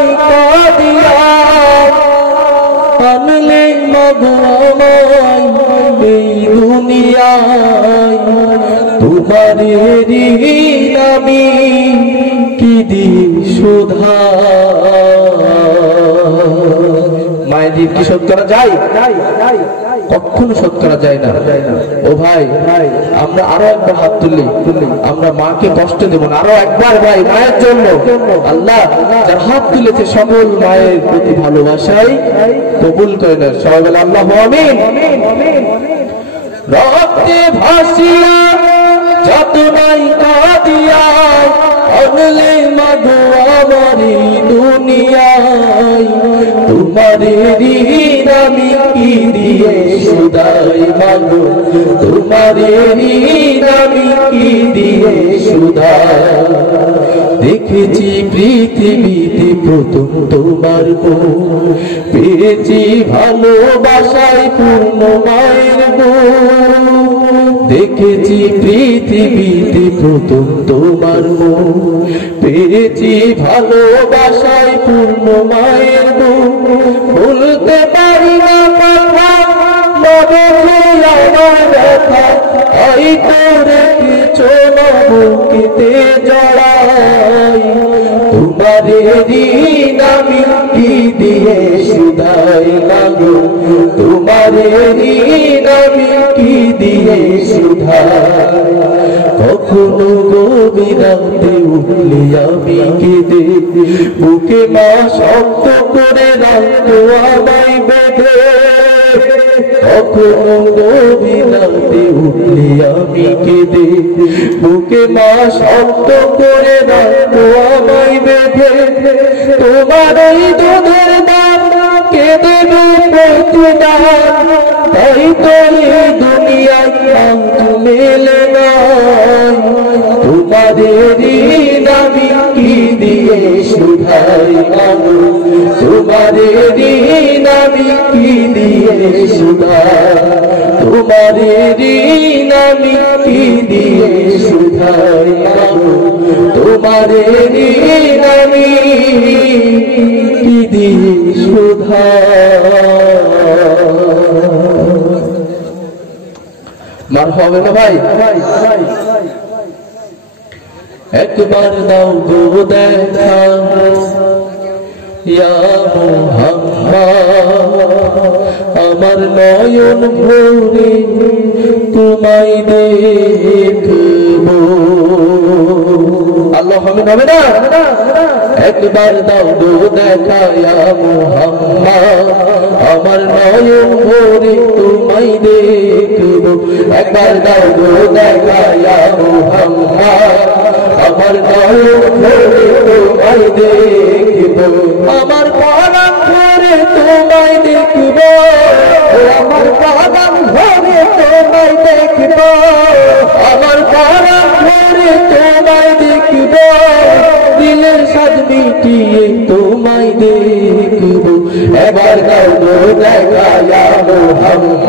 নাই কাদিয়া আনলে মাগো আমায় এই দুনিয়ায় তোমারেরই আমি কি দিই সুধা মায়ের ঋণ কি শোধ করা যায়? কখনো শোধ করা যায় না। ও ভাই আমরা আরো একবার হাত তুলি, আমরা মাকে কষ্ট দেব না। আরো একবার ভাই মায়ের জন্য আল্লাহ যার হাত তুলেছে সকল মায়ের প্রতি ভালোবাসাই কবুল করে নেন। সবাই বলে আল্লাহু আমিন। রক্তে ভাসিয়া যত নাই কাদিয়া আনলে মাগো আমারি দুনিয়ায় তোমারে ঋণ আমি কি দিয়ে সুধাই মাগো তোমারে ঋণ আমি কি দিয়ে সুধাই দেখেছি পৃথিবীতে প্রথম তোমার গুণ পেয়েছি ভালোবাসায় পূর্ণ মায়ের গুণ দেখেছি পৃথিবীতে প্রথম তোমার মুখ পেয়েছি ভালোবাসায় পূর্ণ মায়ের মুখ বলতে পারি না কথা মনে আমার ব্যথা হয়তো রেখেছো বুকেতে জড়াই তোমারে ঋণ আমি কি দিয়ে সুধাই লাগো তোমারে ঋণ আমি কি দিয়ে সুধাই কখনো গভীরাতে উঠলে আমি কেঁদে বুকে মা শক্ত করে রাখতো আমায় বেঁধে কখনো গভীরাতে উঠলে আমি কেঁদে বুকে মা শক্ত করে রাখতো আমায় বেঁধে তোমার ওই দুধের দাম কে দেবে প্রতিদান তাই তো এই দুনিয়ায় অন্ত মেলে না তোমারে ঋণ আমি কি দিয়ে সুধাই মাগো তোমারে ঋণ আমি কি দিয়ে সুধাই তোমারে ঋণ আমি কি দিয়ে সুধাই মাগো তোমারে ঋণ আমি কি দিয়ে সুধাই মার হবে না ভাই একবার দাও গো দেখা ইয়া মুহাম্মদ আমার নয়ন ভরে তোমায় দেখবো আল্লাহ আমিন হবে না একবার দাও গো দেখা ইয়া মুহাম্মদ আমার নয়ন ভরে তোমায় দেখবো একবার দাও গো দেখা ইয়া মুহাম্মদ আমার নয়ন ভরে তোমায় দেখবো আমার পরাণ ভরে তোমায় দেখবো আমার পরাণ ভরে তোমায় দেখবো আমার পরাণ ভরে তোমায় দেখবো দিলের সাজ মিটিয়ে তোমায় দেখবো এবার দাও গো দেখা ইয়া মুহাম্মদ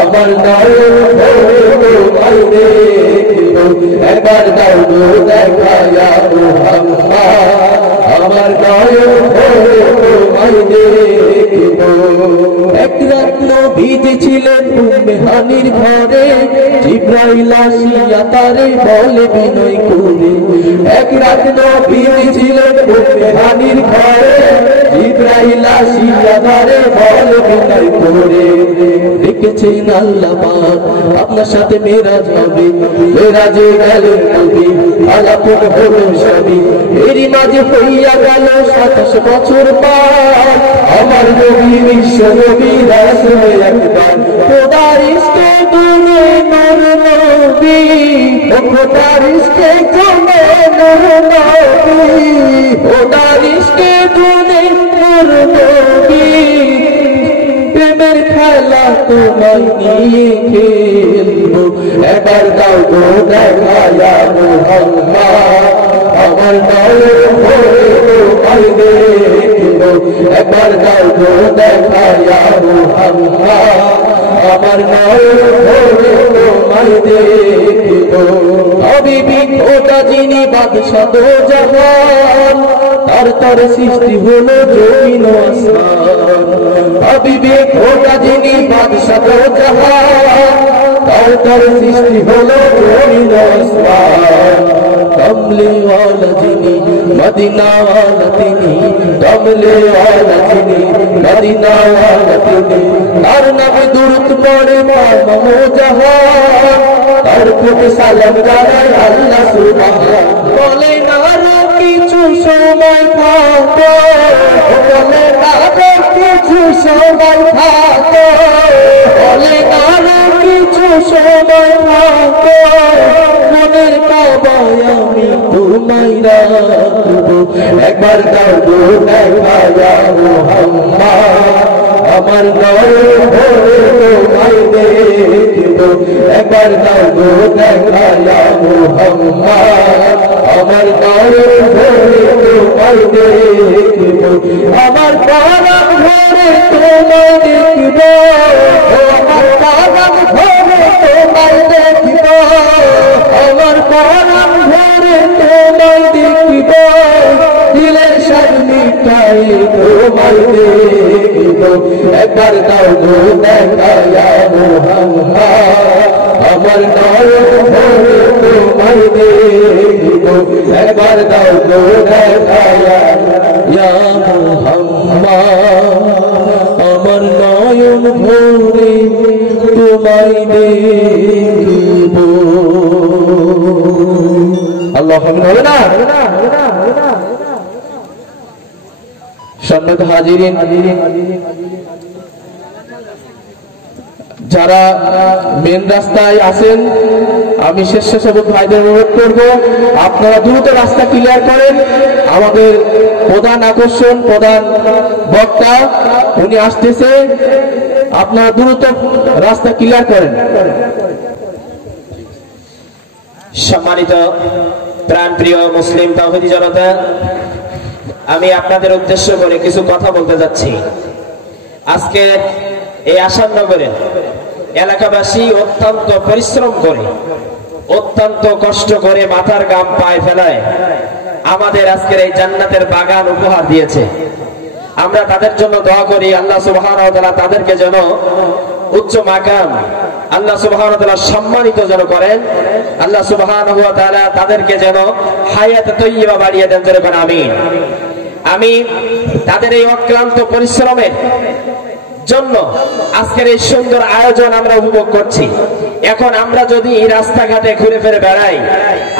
আমার নয়ন ভরে তোমায় দেখবো একবার দাও গো দেখা ইয়া মুহাম্মদ আমার নয়ন ভরে তোমায় দেখবো এক রাত্র ভিজেছিলেন উম্মে হানির ঘরে জিবরাইল আসিয়া তারে বলে বিনয় করে এক রাত্র ভিজেছিলেন উম্মে হানির ঘরে জিবরাইল আসিয়া তারে বলে বিনয় করে দেখেছেন আল্লাহ পাক আপনার সাথে মেরাজ হবে মেরাজে গেলেন নবী আলাপন হলো সবই এরই মাঝে হইয়া গেল 27 বছর পার আমার নবী বিশ্ব নবী রাসূল একবার খোদার ইশকে দুনে নূর নবী ও খোদার ইশকে দুনে নূর নবী খোদার ইশকে দুনে নূর নবী প্রেমের খেলা তোমায় নিয়ে খেলবো এবার দাও গো দেখা ইয়া মুহাম্মদ আমার নয়ন ভরে তোমায় দেখবো একবার দাও গো দেখা ইয়া মুহাম্মদ আমার নয়ন ভরে তোমায় দেখবো হাবিবি খোদা যিনি বাদশা দো জাহান, তার তার সৃষ্টি হলো জমিন ও আসমান। হাবিবে খোদা যিনি বাদশা দো জাহান, তার তার সৃষ্টি হলো জমিন ও আসমান। কমলে ওয়ালা যিনি মদিনা ওয়ালা তিনি, কমলে ওয়ালা যিনি মদিনা ওয়ালা তিনি, তার নামে দুরূদ পড়ে তামাম জাহান, তার প্রতি সালাম জানায় আল্লাহ সুবহান। বলে না আরো কিছু সময় থাকো, বলে না আরো কিছু সময় থাকো, বলে না আরো কিছু সময় থাকো, মনের কাবায় আমি তোমায় রাখবো। একবার দাও গো দেখা ইয়া মুহাম্মদ, আমার নয়ন ভরে তোমায় দেখবো। একবার দাও গো দেখা ইয়া মুহাম্মদ, আমার নয়ন ভরে তোমায় দেখবো। আমার প্রাণ ভরে তোমায় দেখবো, আমার প্রাণ ভরে তোমায় দেখবো, আমার প্রাণ ভরে তোমায় দেখবো, দিলের শান্তিটাই তোমায় দেখবো। একবার দাও গো দেখা ইয়া মুহাম্মদ, আমার নয়ন ভরে তোমায় দেখবো। একবার দাও গো দেখা ইয়া মুহাম্মদ, আমার নয়ন ভরে তোমায় দেখবো। আল্লাহ হবে না? সম্মানিত হাজিরিন, যারা মেন রাস্তায় আছেন, আমি স্বেচ্ছাসেবক ভাইদের অনুরোধ করব আপনারা দ্রুত রাস্তা ক্লিয়ার করেন। আমাদের প্রধান আকর্ষণ, প্রধান বক্তা উনি আসতেছে, আপনারা দ্রুত রাস্তা ক্লিয়ার করেন। সম্মানিত প্রাণপ্রিয় মুসলিম তাওহীদি জনতা, আমি আপনাদের উদ্দেশ্য করে কিছু কথা বলতে যাচ্ছি। আজকে এই আসাননগরে এলাকাবাসী অত্যন্ত পরিশ্রম করে, অত্যন্ত কষ্ট করে মাথার ঘাম পায়ে ফেলায় আমাদের আজকের এই জান্নাতের বাগান উপহার দিয়েছে। আমরা তাদের জন্য দোয়া করি আল্লাহ সুবহানাহু ওয়া তাআলা তাদেরকে যেন উচ্চ মাকাম আল্লাহ সুবহানাহু ওয়া তাআলা সম্মানিত যেন করেন। আল্লাহ সুবহানাহু ওয়া তাআলা তাদেরকে যেন হায়াত তয়্যিবা বাড়িয়ে দেন, জোরে বলেন আমিন। আমি তাদের এই অক্লান্ত পরিশ্রমের জন্য আজকের এই সুন্দর আয়োজন আমরা উপভোগ করছি। এখন আমরা যদি রাস্তাঘাটে ঘুরে ফিরে বেড়াই,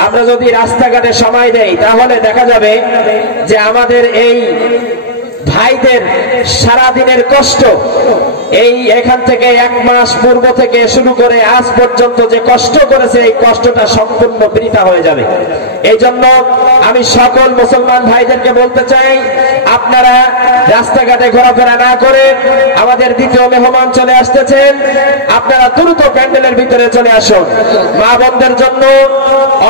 আমরা যদি রাস্তাঘাটে সময় দেই, তাহলে দেখা যাবে যে আমাদের এই ভাইদের সারাদিনের কষ্ট, এই এখান থেকে 1 মাস পূর্ব থেকে শুরু করে আজ পর্যন্ত যে কষ্ট করেছে, এই কষ্টটা সম্পূর্ণ বৃথা হয়ে যাবে। এই জন্য আমি সকল মুসলমান ভাইদেরকে বলতে চাই, আপনারা রাস্তাঘাটে ঘোরাফেরা না করে, আমাদের দ্বিতীয় মেহমান চলে আসতেছেন, আপনারা দ্রুত প্যান্ডেলের ভিতরে চলে আসুন। মা বোনদের জন্য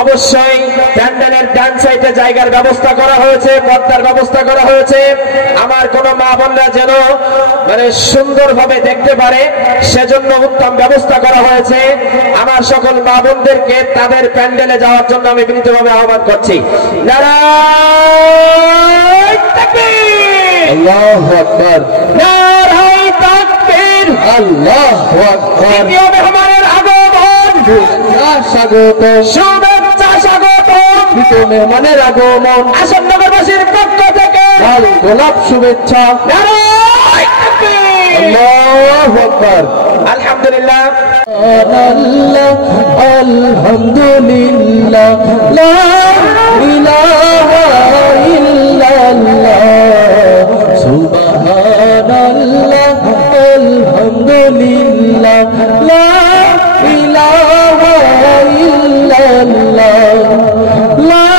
অবশ্যই প্যান্ডেলের ডান সাইডে জায়গার ব্যবস্থা করা হয়েছে, পর্দার ব্যবস্থা করা হয়েছে। আমার কোন মা বোনরা যেন সুন্দরভাবে দেখতে পারে, সেজন্য উত্তম ব্যবস্থা করা হয়েছে। আমার সকল মা বোনদেরকে তাদের প্যান্ডেলে যাওয়ার জন্য আমি বিনীতভাবে আহ্বান করছি। নারায়ে তাকবীর, আল্লাহু আকবার, নারায়ে তাকবীর, আল্লাহু আকবার। দ্বিতীয় মেহমানের আগমন, স্বাগত, শুভেচ্ছা স্বাগত। দ্বিতীয় মেহমানের আগমন, আসাননগরবাসীর পক্ষ থেকে লাল গোলাপ শুভেচ্ছা। নারায়ে তাকবীর, আল্লাহু আকবার। আলহামদুলিল্লাহ, আলহামদুলিল্লাহ, লা ইলাহা ইল্লাল্লাহ, সুবহানাল্লাহ, আলহামদুলিল্লাহ, লা ইলাহা ইল্লাল্লাহ, লা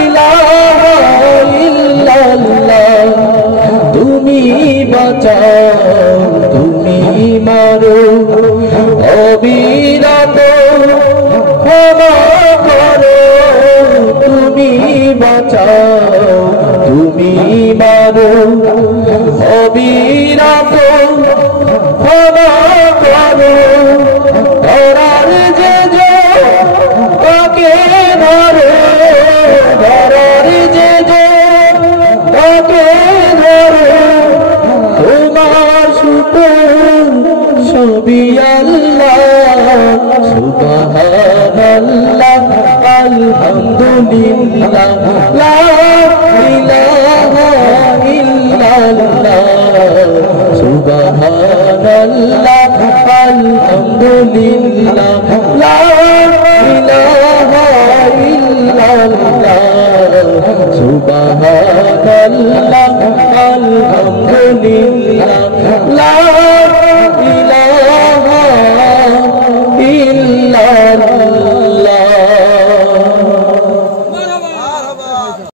ইলাহা ইল্লাল্লাহ। তুমি বাঁচাও, তুমি মারো, অবিরা সুবহানাল্লাহ আলহামদুলিল্লাহ লা ইলাহা ইল্লাল্লাহ সুবহানাল্লাহ